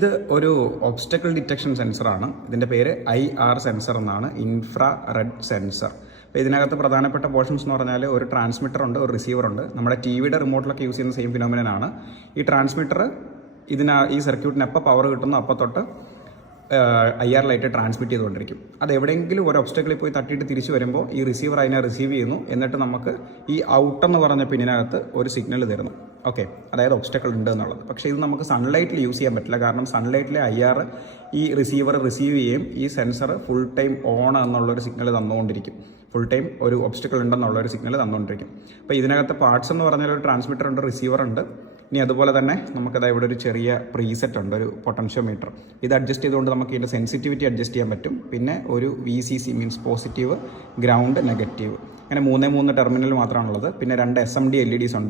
ഇത് ഒരു obstacle detection സെൻസറാണ്. ഇതിൻ്റെ പേര് IR സെൻസർ എന്നാണ്, ഇൻഫ്രാറെഡ് സെൻസർ. അപ്പോൾ ഇതിനകത്ത് പ്രധാനപ്പെട്ട പോർഷൻസ് എന്ന് പറഞ്ഞാൽ ഒരു ട്രാൻസ്മിറ്റർ ഉണ്ട്, ഒരു റിസീവർ ഉണ്ട്. നമ്മുടെ ടിവിയുടെ റിമോട്ടിലൊക്കെ യൂസ് ചെയ്യുന്ന സെയിം ഫിനോമിനനാണ്. ഈ ട്രാൻസ്മിറ്റർ ഈ സർക്യൂട്ടിന് എപ്പോൾ പവർ കിട്ടുന്നു അപ്പോൾ തൊട്ട് IR ലൈറ്റ് ട്രാൻസ്മിറ്റ് ചെയ്തുകൊണ്ടിരിക്കും. അത് എവിടെയെങ്കിലും ഒരു ഒബ്സ്റ്റക്കിളിൽ പോയി തട്ടിയിട്ട് തിരിച്ചു വരുമ്പോൾ ഈ റിസീവർ അതിനെ റിസീവ് ചെയ്യുന്നു. എന്നിട്ട് നമുക്ക് ഈ ഔട്ട് എന്ന് പറഞ്ഞ പിന്നിനകത്ത് ഒരു സിഗ്നൽ തരുന്നു. ഓക്കെ, അതായത് ഒബ്സ്റ്റക്കിൾ ഉണ്ട് എന്നുള്ളത്. പക്ഷേ ഇത് നമുക്ക് സൺലൈറ്റിൽ യൂസ് ചെയ്യാൻ പറ്റില്ല. കാരണം സൺലൈറ്റിലെ IR ഈ റിസീവർ റിസീവ് ചെയ്യും, ഈ സെൻസർ ഫുൾ ടൈം ഓൺ എന്നുള്ളൊരു സിഗ്നൽ തന്നുകൊണ്ടിരിക്കും. ഫുൾ ടൈം ഒരു ഒബ്സ്റ്റക്കിൾ ഉണ്ടെന്നുള്ളൊരു സിഗ്നൽ തന്നുകൊണ്ടിരിക്കും. അപ്പോൾ ഇതിനകത്ത് പാർട്സ് എന്ന് പറഞ്ഞാൽ ഒരു ട്രാൻസ്മിറ്റർ ഉണ്ട്, റിസീവർ ഉണ്ട്. ഇനി അതുപോലെ തന്നെ നമുക്കത് ഇവിടെ ഒരു ചെറിയ പ്രീസെറ്റ് ഉണ്ട്, ഒരു പൊട്ടൻഷ്യോമീറ്റർ. ഇത് അഡ്ജസ്റ്റ് ചെയ്തുകൊണ്ട് നമുക്ക് ഇതിൻ്റെ സെൻസിറ്റിവിറ്റി അഡ്ജസ്റ്റ് ചെയ്യാൻ പറ്റും. പിന്നെ ഒരു VCC means positive, ground, negative, അങ്ങനെ 3 ടെർമിനൽ മാത്രമാണുള്ളത്. പിന്നെ 2 SMD LEDs ഉണ്ട്.